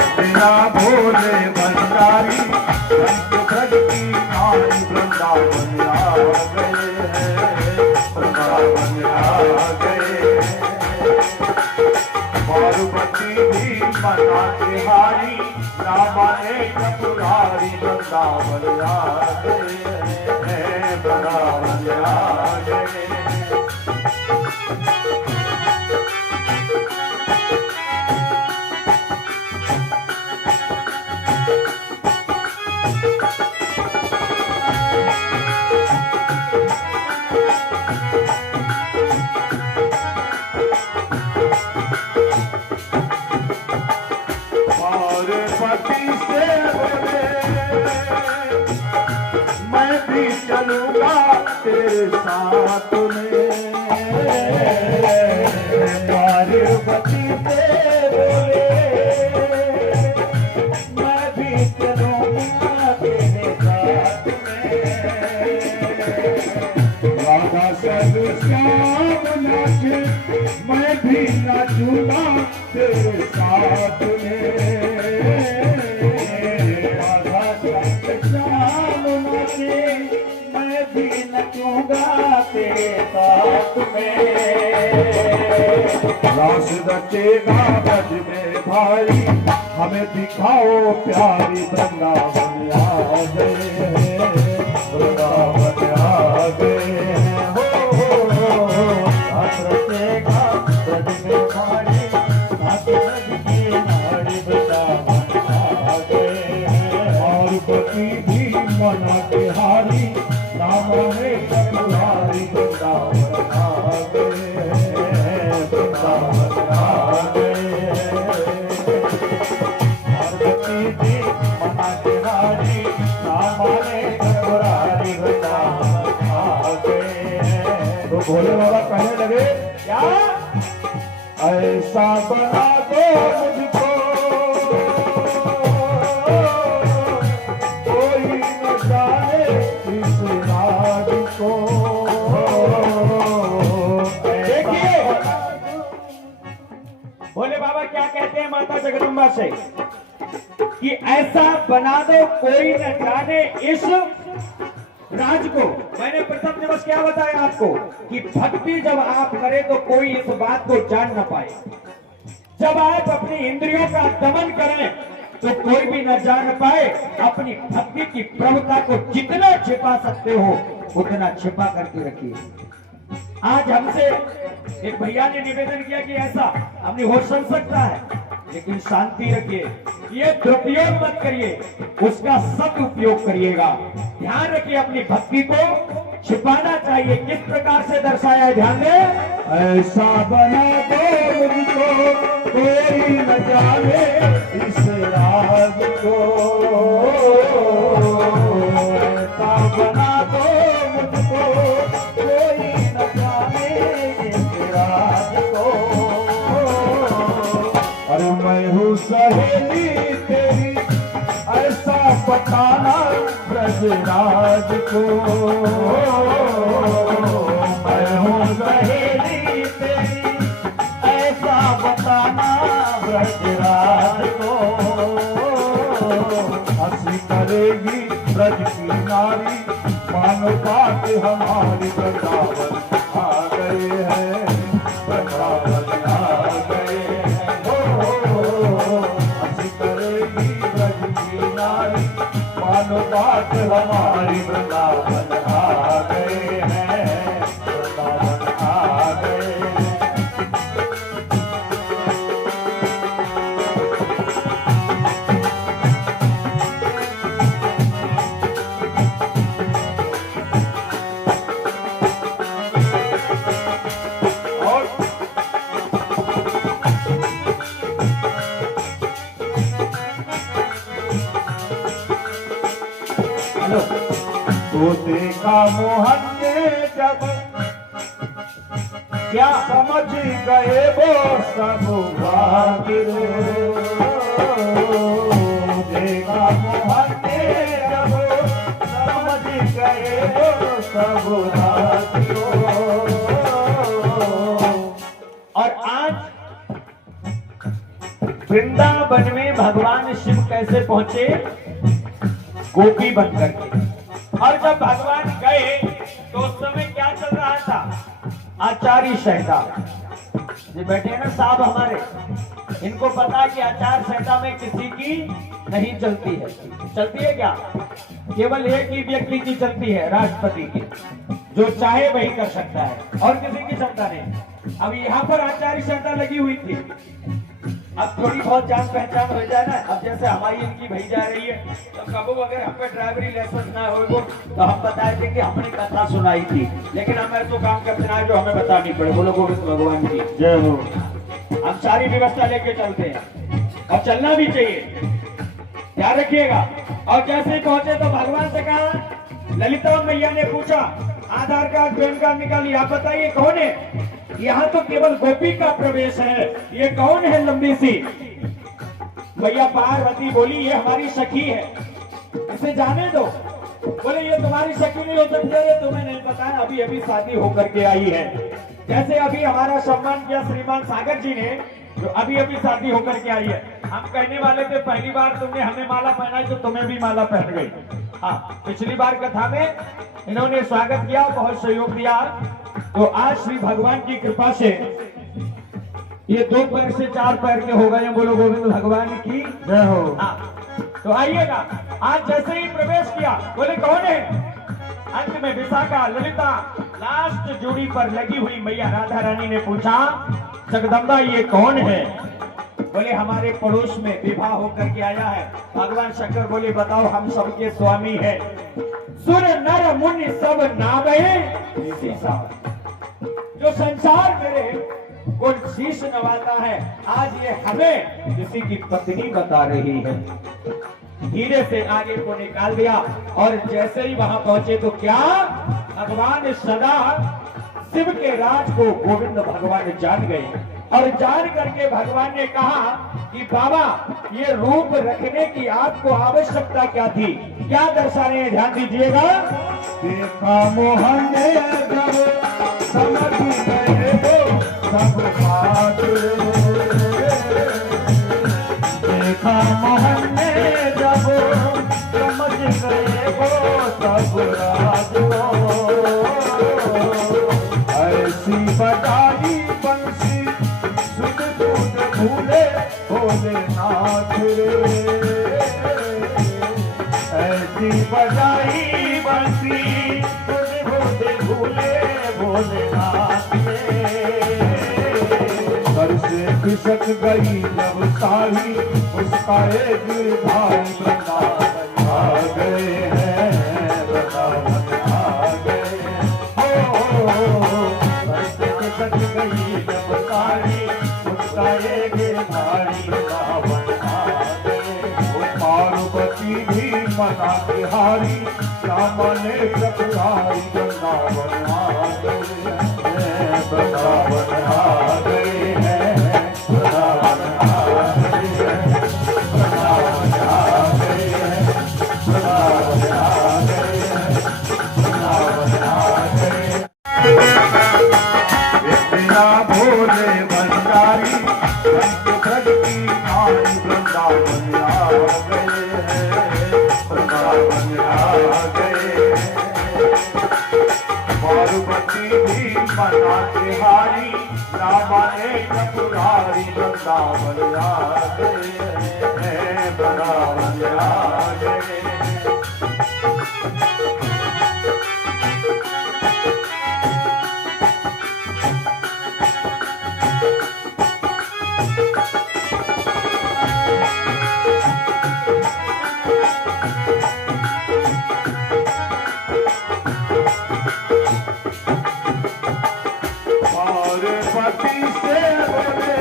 इतना भोले भंडारी संत ब्रज की नारी वृंदावन आ गए हैं, वृंदावन आ गए। पार्वती भी मना तिहारी ना माने चतुरारी वृंदावन आ गए हैं, वृंदावन आ गए। पार्वती से बोले मैं भी चलूंगा तेरे साथ में। पार्वती से बोले मैं भी चलूंगा तेरे साथ में। राधा सब श्याम नाचे मैं भी नाचूंगा तेरे साथ में। मैं भी नचूंगा तेरे साथ में। रास रचेगा ब्रज में भाई हमें दिखाओ प्यारी वृंदावन आ गए हैं, वृंदावन आ गए हैं। हो रास रचेगा ब्रज में भाई रास ब्रज की नारी वृंदावन आ गए हैं। और पति भी मना तिहारी नाम है चतुरारी वृंदावन आ गए हैं, वृंदावन आ गए हैं। पार्वती भी मना तिहारी नाम है चतुरारी वृंदावन आ गए हैं। तो भोले बाबा कहने लगे क्या ऐसा बना दो मुझको भोले बाबा क्या कहते हैं माता जगदम्बा से कि ऐसा बना दो कोई न जाने इस राज को। मैंने प्रथम दिवस क्या बताया आपको कि भक्ति जब आप करें तो कोई इस बात को जान न पाए। जब आप अपनी इंद्रियों का दमन करें तो कोई भी न जान पाए। अपनी भक्ति की प्रभुता को जितना छिपा सकते हो उतना छिपा करके रखिए। आज हमसे एक भैया ने निवेदन किया कि ऐसा अपनी होश सुन सकता है, लेकिन शांति रखिए, ये दुरुपयोग मत करिए, उसका सदुपयोग करिएगा। ध्यान रखिए, अपनी भक्ति को छिपाना चाहिए। किस प्रकार से दर्शाया है, ध्यान दें। ऐसा बना दो मुझको कोई न जाने इस राज को। ऐसा बना दो मुझको कोई न जाने इस राज को। अरे मैं हूँ सहेली तेरी ऐसा बताना ब्रजराज को। मैं हूँ सहेली तेरी ऐसा बताना ब्रजराज को। हंसी करेगी ब्रज की नारी मानो बात हमारी वृंदावन आ गए हैं, वृंदावन आ गए हैं। हंसी करेगी ब्रज की नारी मानो बात हमारी वृंदावन आ गए हैं, वृंदावन आ गए हैं। तो देखा मोहन ने जब क्या समझ गए वो सब बागिर। देखा मोहन ने जब समझ गए वो सब बागिर। और आज वृंदावन में भगवान शिव कैसे पहुंचे? गोपी बन करके। और जब भगवान गए तो उस समय क्या चल रहा था? आचार्य संहिता। ये बैठे हैं ना साहब हमारे, इनको पता है कि आचार संहिता में किसी की नहीं चलती है। चलती है क्या? केवल एक ही व्यक्ति की चलती है, राष्ट्रपति की। जो चाहे वही कर सकता है और किसी की क्षमता नहीं। अब यहाँ पर आचार्य संहिता लगी हुई थी। अब थोड़ी बहुत जान पहचान हो जाए ना, अब जैसे हमारी इनकी भई जा रही है, तो कबू अगर हम पे ड्राइवरी लाइसेंस ना हो तो हम बताए थे कि हमने कथा सुनाई थी, लेकिन हम ऐसा काम करते ना जो हमें बतानी पड़े। बोलो गोविंद भगवान की जय हो। हम सारी व्यवस्था लेके चलते हैं और चलना भी चाहिए, ध्यान रखिएगा। और जैसे ही पहुंचे तो भगवान से कहा, ललिता मैया ने पूछा, आधार कार्ड पैन कार्ड निकालिए, आप बताइए कौन है? यहाँ तो केवल गोपी का प्रवेश है, ये कौन है लंबी सी? भैया पार्वती बोली, ये हमारी सखी है, इसे जाने दो। बोले ये तुम्हारी सखी नहीं हो सकती है, तुम्हें नहीं पता है, अभी अभी शादी होकर के आई है। जैसे अभी हमारा सम्मान किया श्रीमान सागर जी ने, जो अभी अभी शादी होकर के आई है। हम कहने वाले थे पहली बार तुमने हमें माला पहनाई तो तुम्हें भी माला पहन गई। हाँ, पिछली बार कथा में इन्होंने स्वागत किया, बहुत सहयोग दिया। तो आज श्री भगवान की कृपा से ये 2 पैर से 4 पैर के हो गए। बोलो गोविंद भगवान की जय हो। हाँ, तो आइएगा। आज जैसे ही प्रवेश किया, बोले कौन है? अंत में विशाखा ललिता लास्ट जोड़ी पर लगी हुई मैया राधा रानी ने पूछा, जगदम्बा ये कौन है? बोले हमारे पड़ोस में विवाह होकर के आया है। भगवान शंकर बोले बताओ, हम सबके स्वामी है। सुर नर मुनि सब नावे, जो संसार मेरे को शीश नवाता है, आज ये हमें किसी की पत्नी बता रही है। धीरे से आगे को निकाल दिया और जैसे ही वहां पहुंचे तो क्या भगवान सदा शिव के राज को गोविंद भगवान जान गए। और जान करके भगवान ने कहा कि बाबा ये रूप रखने की आपको आवश्यकता क्या थी? क्या दर्शा रहे हैं, ध्यान दीजिएगा। देखा मोहन ने जब समझ गए वो सब बात, देखा मोहन ने जब समझ गए वो सब राज, ऐसी बजाई बंसी सुध दूध भूले भोलेनाथ रे, ऐसी बजाई बंसी सुध दूध भूले भोलेनाथ रे। सर से खिसक गई जब साही, उसका एक भाई वृंदावन आ गए हैं, वृंदावन आ गए हो। सर से खिसक गई जब साही, उसका एक भाई वृंदावन आ गए। पार्वती भी मना बिहारी, सामने चतुराई वृंदावन आ गए हैं, वृंदावन आ गए हैं, वृंदावन आ गए हैं, वृंदावन आ गए हैं, वृंदावन आ गए हैं, वृंदावन आ गए हैं। बिना भोले भंडारी संत भक्ति आई, वृंदावन आ गए हैं, वृंदावन आ गए हैं। पार्वती भी मना बिहारी, रामा ने चतुरारी, वृंदावन आ गए हैं, वृंदावन आ गए हैं। पार्वती से बोले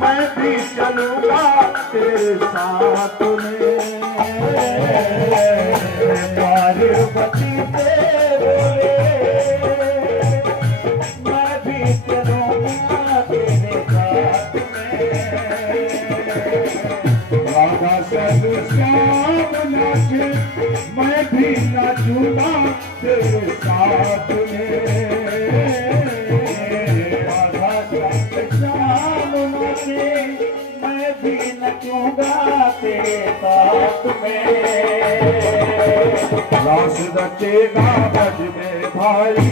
मैं भी चलूंगा तेरे साथ में, पार्वती से बोले मैं भी चलूंगा तेरे साथ में। राधा सब श्याम नाचे, मैं भी नाचूंगा तेरे साथ में। राधा सब श्याम नाचे, रहूंगा तेरे साथ में। रास रचेगा ब्रज में भाई,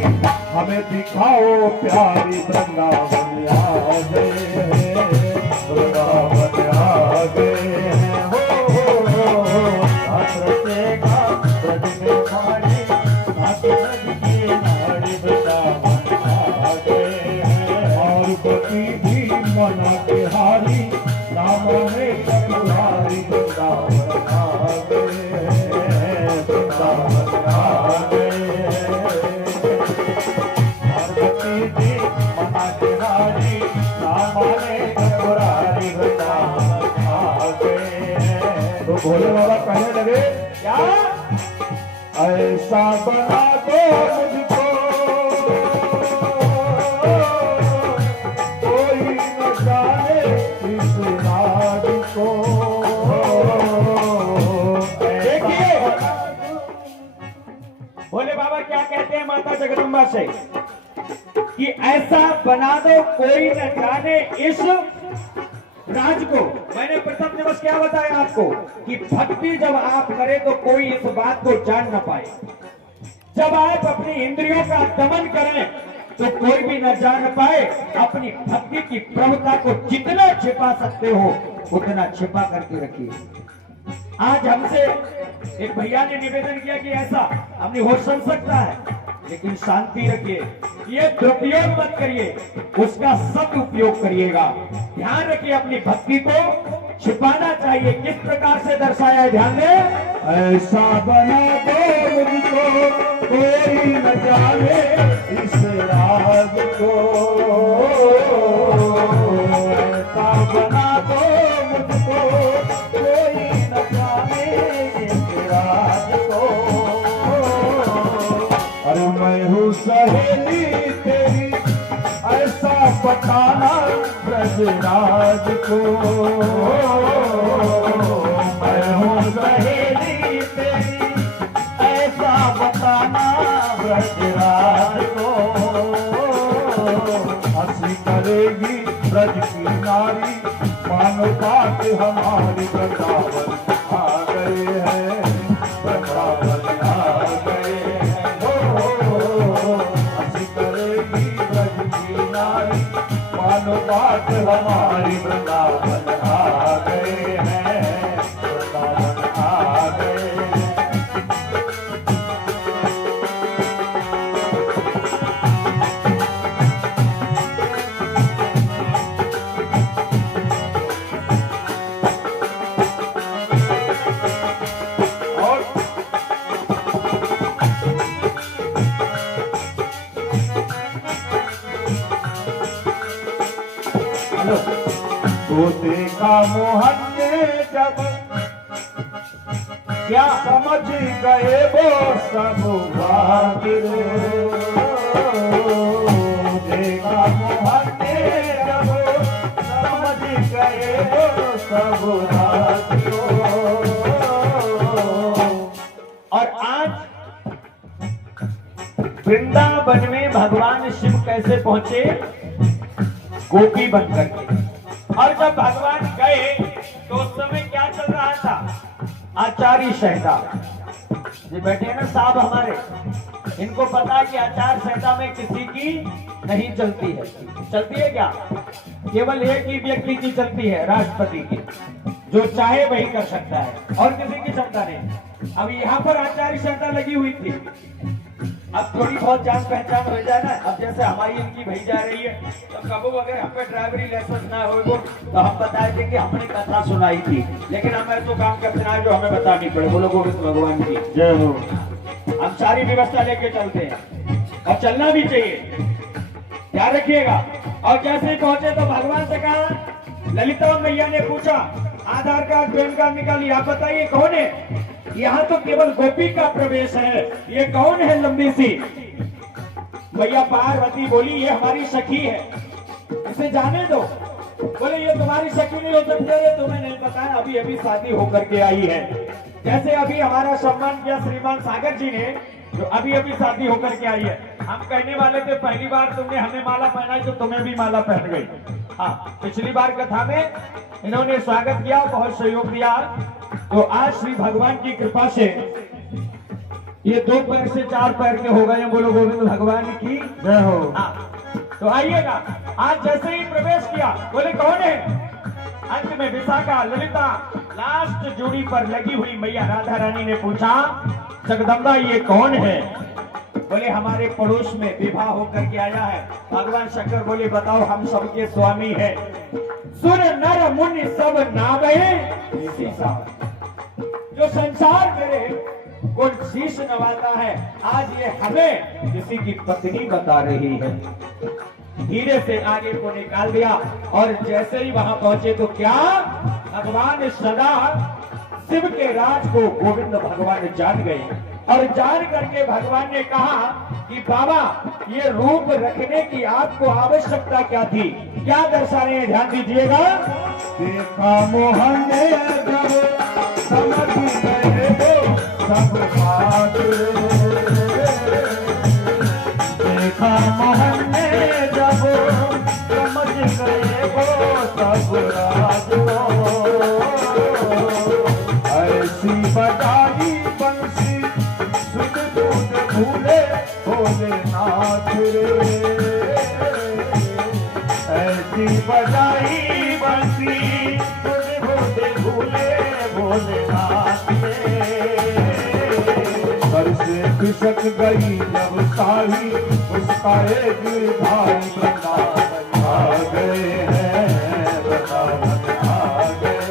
हमें दिखाओ प्यारी वृंदावन आ गए हैं, वृंदावन आ गए हैं। हो रास रचेगा ब्रज में भाई, नाच ब्रज की नारी वृंदावन आ गए हैं। और पति भी मना के हारी, नाम में तुम्हारी वृंदावन आ गए हैं, वृंदावन आ गए हैं। पार्वती जी मना के हारी, नाम में तुम्हारी वृंदावन आ गए हैं। तो भोले बाबा कहने लगे क्या ऐसा बना दो मुझको, कोई न जाने इस राज को। देखिए भोले बाबा क्या कहते हैं माता जगदम्बा से कि ऐसा बना दो कोई न जाने इस राज को। मैंने प्रथम दिवस क्या बताया आपको कि भक्ति जब आप करें तो कोई इस बात को जान न पाए। जब आप अपनी इंद्रियों का दमन करें तो कोई भी न जान पाए। अपनी भक्ति की प्रभुता को जितना छिपा सकते हो उतना छिपा करके रखिए। आज हमसे एक भैया ने निवेदन किया कि ऐसा हमने हो सुन सकता है, लेकिन शांति रखिए, ये दुरुपयोग मत करिए, उसका सदुपयोग करिएगा। ध्यान रखिए, अपनी भक्ति को छिपाना चाहिए। किस प्रकार से दर्शाया है ध्यान दें। ऐसा बना दो मुझको, कोई न जाने इस राज को। ऐसा बना दो मुझको, कोई न जाने इस राज को। अरे मैं हूँ सहेली तेरी, ऐसा बताना ब्रजराज को। मैं हूँ सहेली तेरी, ऐसा बताना ब्रजराज को। हंसी करेगी ब्रज की नारी, मानो बात हमारी वृंदावन आ गए हैं, वृंदावन आ गए हैं। हो हंसी करेगी ब्रज की नारी, मानो बात हमारी वृंदावन आ गए हैं, वृंदावन आ गए हैं। तो देखा मोहन ने जब, क्या समझ गए वो सब बात रे। देखा मोहन ने जब, समझ गए वो सब बात रो। और आज वृंदावन में भगवान शिव कैसे पहुंचे, गोपी बन करके। और जब भगवान गए तो उस समय क्या चल रहा था, आचार्य संहिता। ये बैठे हैं ना साहब हमारे, इनको पता है कि आचार संहिता में किसी की नहीं चलती है। चलती है क्या, केवल एक ही व्यक्ति की चलती है, राष्ट्रपति की। जो चाहे वही कर सकता है और किसी की क्षमता नहीं। अब यहाँ पर आचार्य संहिता लगी हुई थी, अब थोड़ी बहुत जान पहचान हो जाए ना। अब जैसे हमारी इनकी भई जा रही है, तो कबो अगर हम पे ड्राइवरी लाइसेंस ना हो तो हम बताए थे कि हमने कथा सुनाई थी, लेकिन हमें तो काम करते ना जो हमें बतानी पड़े। बोलो गोविंद भगवान की जय हो। हम सारी व्यवस्था लेके चलते हैं और चलना भी चाहिए, ध्यान रखिएगा। और जैसे ही पहुंचे तो भगवान से कहा, ललिता मैया ने पूछा आधार कार्ड पैन कार्ड निकालिए, आप बताइए कौन है। यहाँ तो केवल गोपी का प्रवेश है, ये कौन है लंबी सी। भैया पार्वती बोली ये हमारी सखी है, इसे जाने दो। बोले ये तुम्हारी सखी नहीं हो सकती है, तुम्हें नहीं पता है, अभी अभी शादी होकर के आई है। जैसे अभी हमारा सम्मान किया श्रीमान सागर जी ने, जो अभी अभी शादी होकर के आई है। हम कहने वाले थे पहली बार तुमने हमें माला पहनाई तो तुम्हें भी माला पहन गई। हाँ, पिछली बार कथा में इन्होंने स्वागत किया, बहुत सहयोग दिया। तो आज श्री भगवान की कृपा से ये 2 पैर से 4 पैर के हो गए। बोलो गोविंद भगवान की जय हो। हाँ, तो आइएगा। आज जैसे ही प्रवेश किया, बोले कौन है? अंत में विशाखा ललिता लास्ट जोड़ी पर लगी हुई मैया राधा रानी ने पूछा, जगदम्बा ये कौन है? बोले हमारे पड़ोस में विवाह होकर के आया है। भगवान शंकर बोले बताओ, हम सबके स्वामी है। सुर नर मुनि सब नावे सीसा। जो संसार मेरे को शीश नवाता है, आज ये हमें किसी की पत्नी बता रही है। धीरे से आगे को निकाल दिया और जैसे ही वहां पहुंचे तो क्या भगवान सदा शिव के राज को गोविंद भगवान जान गए। और जान करके भगवान ने कहा कि बाबा ये रूप रखने की आपको आवश्यकता क्या थी? क्या दर्शा रहे हैं, ध्यान दीजिएगा। देखा मोहन ने जब समझ गए वो सब बात, देखा मोहन ने जब समझ गए वो सब राज को, ऐसी बजाई बंसी सुध दूध भूले भोलेनाथ रे, ऐसी बजाई बंसी सुध दूध भूले भोलेनाथ रे। घर से खिसक गई जब साही उसका एक भाई वृंदावन आ गए हैं, वृंदावन आ गए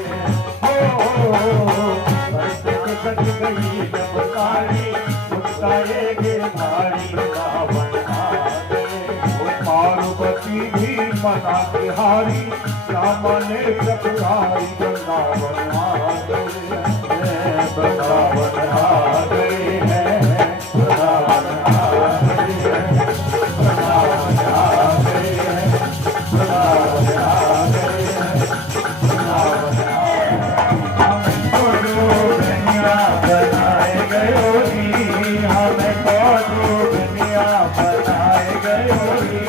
हो। घर से खिसक गई जब साही उसका एक भाई वृंदावन आ गए। पार्वती भी मना के हारी, श्याम ने चतुराई वृंदावन आ गए हैं, वृंदावन आ गए हैं, वृंदावन आ गए हैं, वृंदावन आ गए हैं, वृंदावन आ गए हैं, वृंदावन आ गए हैं। हमको दुनिया बनाए गए होगी, हमको दुनिया बनाए गए होगी,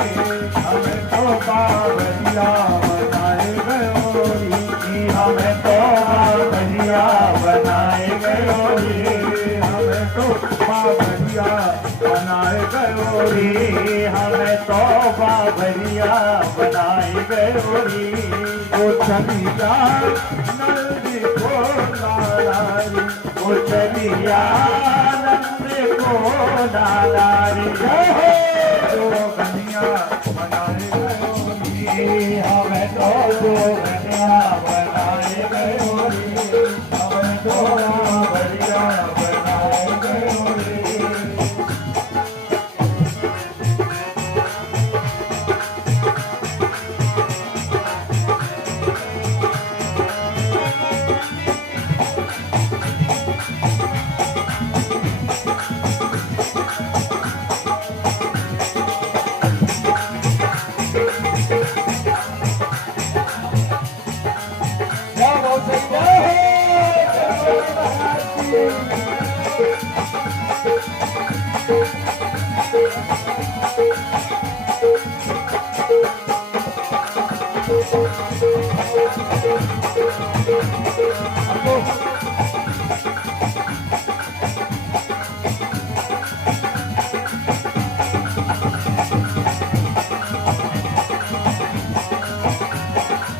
हमको बाबरिया बनाए गए होगी, हमको बाबरिया बनाए गए होगी, हमको बाबरिया बनाए गए होगी, हमें तो बाबरिया बनाए गए होगी। वो चली जा नंदी को नारारी, वो चली जा नंदी को नारारी, जो कन्या बनाए गए होगी, हमें तो जो कन्या बनाए गए होगी, हमें तो बाबरिया बनाए गए होगी।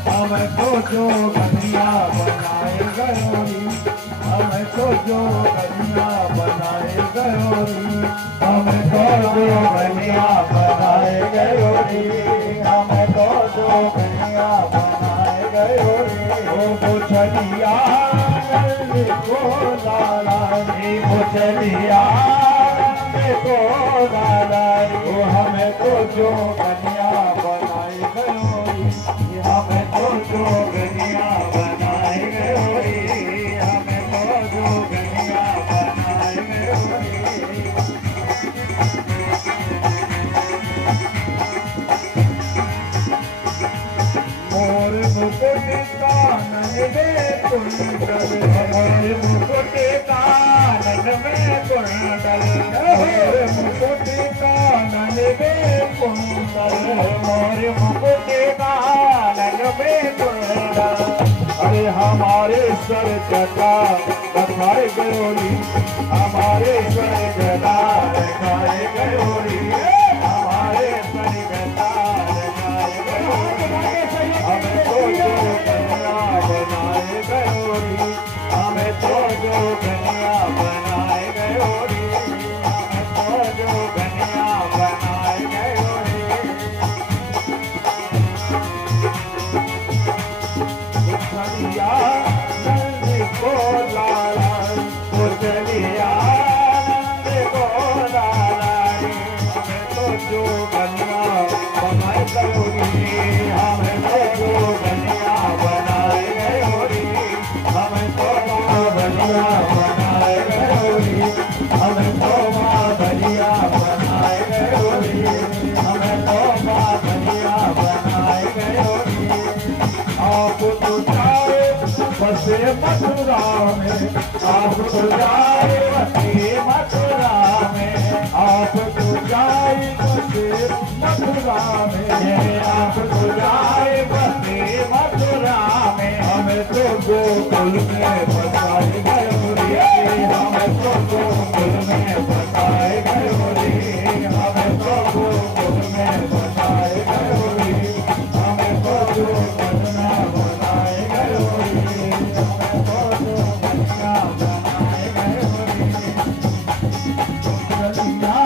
हमको जो कन्या बनाए गए होगी, हमको जो कन्या बनाए गए होगी, हमको जो कन्या बनाए गए होगी, हमको जो कन्या बनाए गए होगी। वो चलिया को लालारी, वो चलिया को लालारी, वो हमको जो कन्या बनाए गए होगी, हमें तो जो कन्या बनाए गए होगी, हमें तो जो कन्या बनाए गए होगी। मोर मुकुट कानन में कुंडल, मोर मुकुट कानन में कुंडल, मोर मुकुट कानन में कुंडल, मोर मुकुट कानन में दुनिया अरे हमारे सर जटा रखाए गयोरी हमारे सर जटा रखाए गयोरी हमारे सर जटा रखाए गयोरी हमें तो जो कन्या बनाए गयोरी हमें तो जो कन्या बनाए गयोरी हमें तो जो कन्या बनाए गयोरी चलिया नंद को लाला चलिया नंद को लाला हमें तो जो कन्या बनाए गयोरी हमें तो जो कन्या बनाए गयोरी हमें तो माँ बलिया बनाए गयोरी हमें तो माँ बलिया बनाए गयोरी हमें तो माँ बलिया बनाए गयोरी आप तो जाए बसे मथुरा में आप तो जाए बसे मथुरा में आप तो जाए बसे मथुरा में आप तो जाए बसे मथुरा में हमें तो गोकुल में बसाए गयोरी हमें तो गोकुल में बसाए गयोरी हमें तो गोकुल में बसाए गयोरी हमें तो जो कन्या बनाए गयोरी हमें तो जो कन्या बनाए गयोरी गुजरिया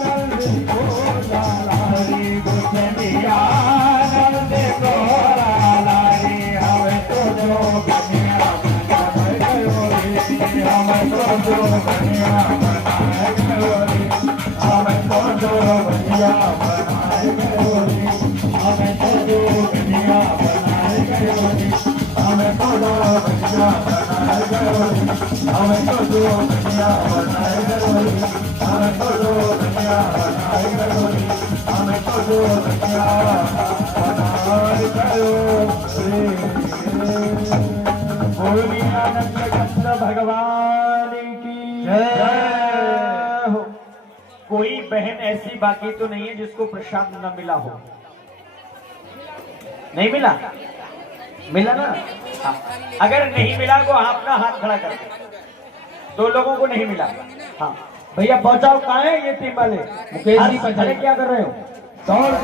नंद को लालारी गुजरिया नंद को लालारी हमें तो जो कन्या बनाए गयोरी हमें तो जो कन्या बनाए गयोरी हमें तो जो कन्या बनाए गयोरी हमें तो जो कन्या बनाए गयोरी हमें तो जो कन्या बनाए गयोरी हमें तो जो कन्या बनाए गयोरी हमें तो जो कन्या बनाए गयोरी हमें तो जो कन्या बनाए गयोरी बोलिए आनंद कंद भगवान की जय हो। कोई बहन ऐसी बाकी तो नहीं है जिसको प्रसाद न मिला हो। नहीं मिला? मिला ना? हाँ। अगर नहीं मिला तो अपना हाथ खड़ा कर दो लोगों को नहीं मिला। हाँ भैया पहुंचाओ। कहाँ है ये टीम वाले? मुकेश जी पहले क्या कर रहे हो? दौड़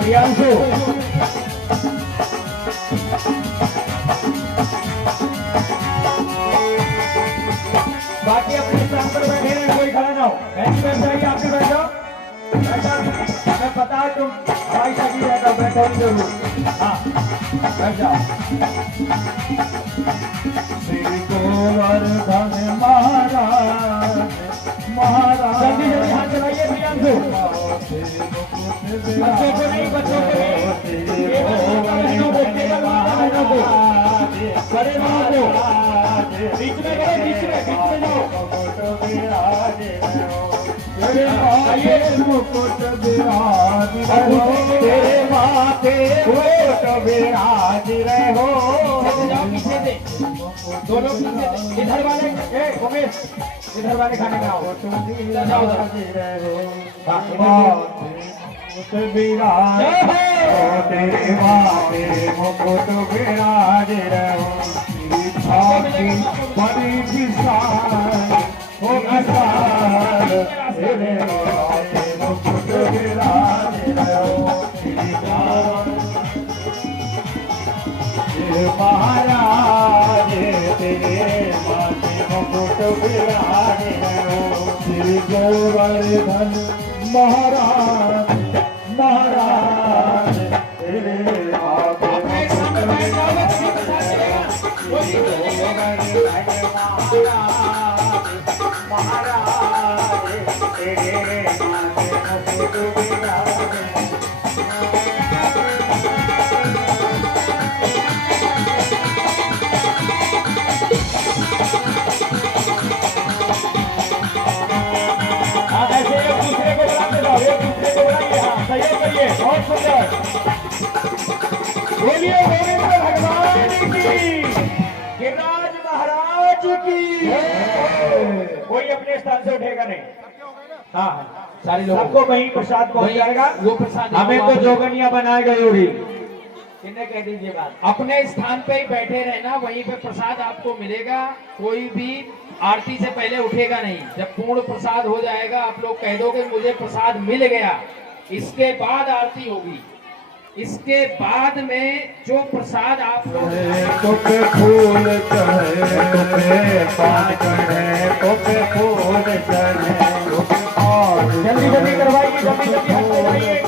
प्रियांशु बाकी अपने स्थान पर बैठे हैं, कोई खड़ा ना हो। ऐसी बैठ जाइए, आपके बैठ जाओ। मैं पता है तुम हवाई साकी रहता, बैठो नहीं जरूर। हाँ बैठ जाओ। श्री गोवर्धन महाराज महाराज जल्दी जल्दी हाथ चलाइए प्रियांशु। बच्चों को नहीं, बच्चों को नहीं, ये बहनों को, केवल माता बहनों को, बड़े लोगों को बीच में गए, बीच में जाओ। आइए मुकुट विराज रहो तेरे माथे मुकुट विराज रहो। पीछे से दोनों पीछे से। इधर वाले उमेश, इधर वाले खाने में आओ। जाओ मुकुट विराज तेरे माथे मुकुट विराज रहो। बड़ी विशाल हो विशाल तेरे माथे मुकुट विराज रहो। महाराज तेरे माथे मुकुट विराज रहो। श्री गोवर्धन महाराज महाराज तेरे माथे मुकुट विराज रहो। श्री गोवर्धन महाराज तेरे माथे मुकुट विराज रहो। ऐसे एक दूसरे को बुलाते जाओ, एक दूसरे को बुलाइए। हाँ सहयोग करिए, बहुत सुंदर। बोलिए गोविंद भगवान की, गिरिराज महाराज की। कोई अपने स्थान से उठेगा नहीं। हाँ, सारे लोग सबको वही प्रसाद पहुंच वही- जाएगा। वो प्रसाद हमें तो जोगनिया बनाए गई होगी। किन्ने कह दीजिए बात। अपने स्थान पे ही बैठे रहना, वहीं पे प्रसाद आपको मिलेगा। कोई भी आरती से पहले उठेगा नहीं। जब पूर्ण प्रसाद हो जाएगा आप लोग कह दोगे मुझे प्रसाद मिल गया, इसके बाद आरती होगी। इसके बाद में जो प्रसाद आप लोग तोपे फूल चढ़े तोपे पान चढ़े तोपे फूल चढ़े तोपे पान जल्दी जल्दी करवाइए, जल्दी जल्दी हाथ लगाइए।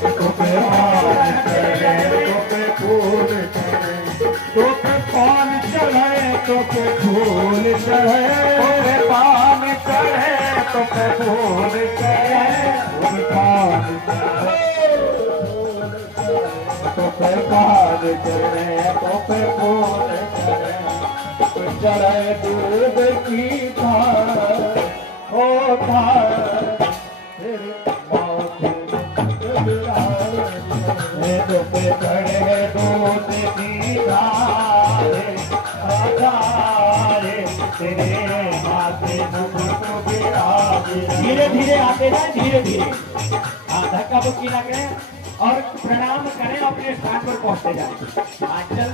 तोपे पान चढ़े तोपे फूल चढ़े तोपे पान चढ़े तोपे फूल चढ़े तोपे पान चढ़े तोपे फूल चढ़े तोपे पान चढ़े तोपे पान चढ़े तोपे फूल चढ़े चढ़े दूध की धार ओ धार तेरे माथे तोपे चढ़े दूध की धार तेरे माथे मुकुट विराजे। धीरे धीरे आते जाए, धीरे धीरे। हाँ, धक्का बुक्की ना करें और प्रणाम करें, अपने स्थान पर पहुंचते जाए। आजकल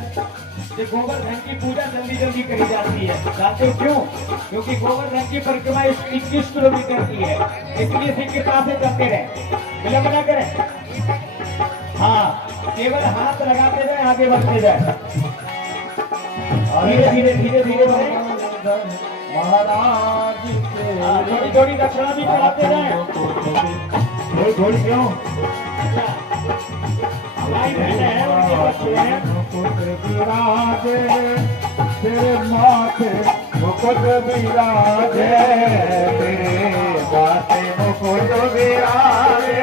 ये गोवर्धन की पूजा जल्दी जल्दी करी जाती है, जानते हो क्यों? क्योंकि गोवर्धन की परिक्रमा 21 किलोमीटर की है, इसलिए सिंह के पास से चलते रहे, विलंब न करें। हाँ, केवल हाथ लगाते जाए, आगे बढ़ते जाए। धीरे धीरे धीरे धीरे बढ़े। महाराज थोड़ी थोड़ी दक्षिणा भी चढ़ाते जाए। थोड़ी थोड़ी क्यों? हमारी बहनें हैं, उनके बच्चे हैं। मुकुट विराजे तेरे माथे मुकुट विराजे तेरे माथे मुकुट विराजे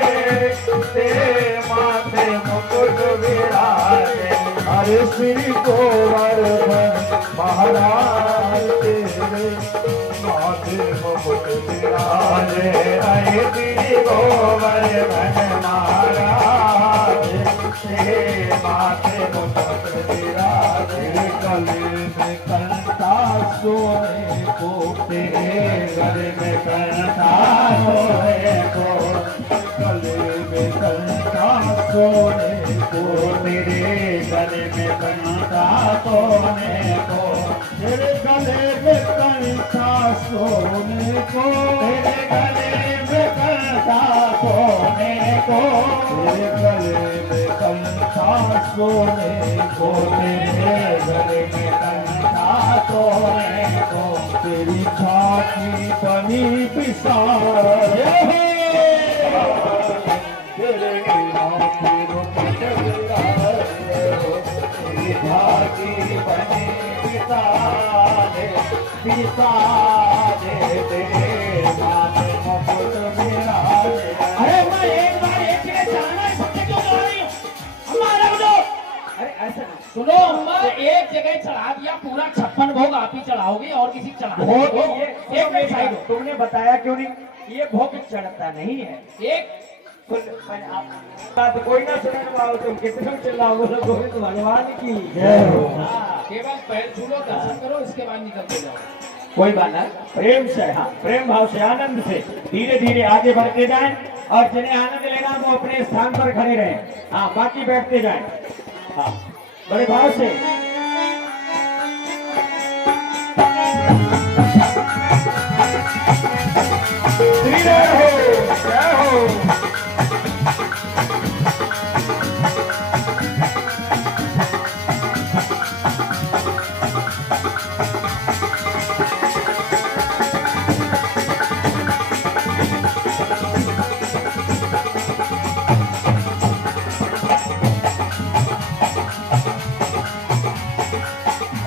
तेरे माथे मुकुट विराजे हरे श्री गोवर्धन महाराज तेरे माथे मुकुट विराजे हरे श्री गोवर्धन महाराज तेरे माथे मुकुट विराजे गले में कंठा सोने को तेरे गले में कंठा सोने को गले में कंठा सोने को तेरे गले में कंठा सोने को तेरे गले में कंठा सोने को तेरे गले में कंठा सोने को तेरे गले में कंठा सोने को तेरे गले में कंठा सोने को तेरी छाती बनी विशाल तेरे माथे मुकुट विराजे तेरी छाती बनी विशाल विशाल तेरे माथे मुकुट विराजे। अरे मैं एक बार एक जगह चढ़ाना है, सबसे क्यों चढ़ा रही हो? अम्मा रख दो। अरे ऐसा नहीं। सुनो अम्मा, एक जगह चढ़ा दिया, पूरा 56 भोग आप ही चढ़ाओगे और किसी चढ़ा भोग ये एक मिनट साइड हो। तुमने बताया क्यों नहीं? ये भोग चढ़ता नहीं है। एक बात कोई ना सुने वाला, तुम कितने चिल्लाओ, बोलो गोविंद भगवान की जय हो। केवल पैर छू लो, दर्शन करो, इसके बाद निकलते जाओ। कोई बात ना, प्रेम से, हाँ प्रेम भाव से, आनंद से धीरे धीरे आगे बढ़ते जाएं और जिन्हें आनंद लेना वो अपने स्थान पर खड़े रहें। हाँ, बाकी बैठते जाएं। हाँ, बड़े भाव से। जय हो जय हो।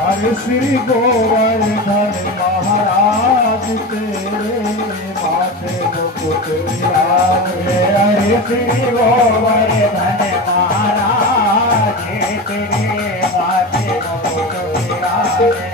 हरे श्री गोवर्धन महाराज तेरे माथे मुकुट विराजे हरे श्री गोवर्धन महाराज तेरे माथे मुकुट विराजे